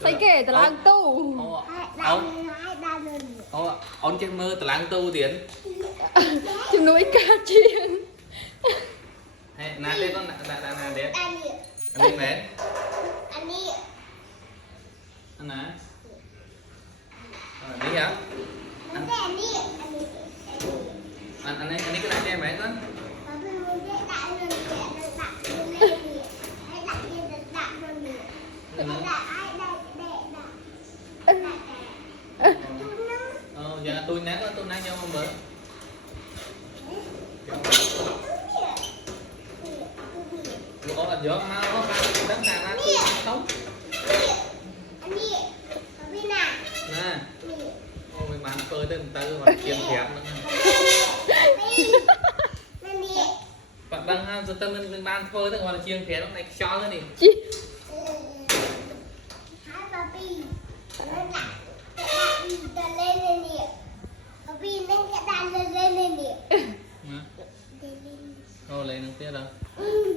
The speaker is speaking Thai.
ใส่เก๋ตารางตู้ ổn trên mơ từ làng tu tiến จุ่มนุ้ยกาเชียน hay nát đây con nát đấy อันนี้ anh đi mẹ อันนี้ anh nè đi hả มันได้อันนี้อันนี้ anh ấy cái này cho em mẹ con มันเป็นมือได้ดักเงินเสียดักเงินได้ดีให้ดักเงินดักเงินดีให้ดักให้ได้ได้ดักจุดนึง giờ tôi nát cho ông bữa có là gió mau có đánh đàn ra tôi sống อันนี้อันนี้น่ะ nè นี่ ôi bạn phơi tới từ hoặc chiên thẹp nữa นั่นนี่ bạn đang ha giờ mình ban phơi tới gọi là chiên thẹp lúc này cho cái này จิ ให้ป๊าปี้นั่นน่ะกระดาษจะเล่นเลยเนี่ยป๊าปี้เล่นกระดาษเล่นเลยเนี่ย thôi lấy nước tiết đâu อืม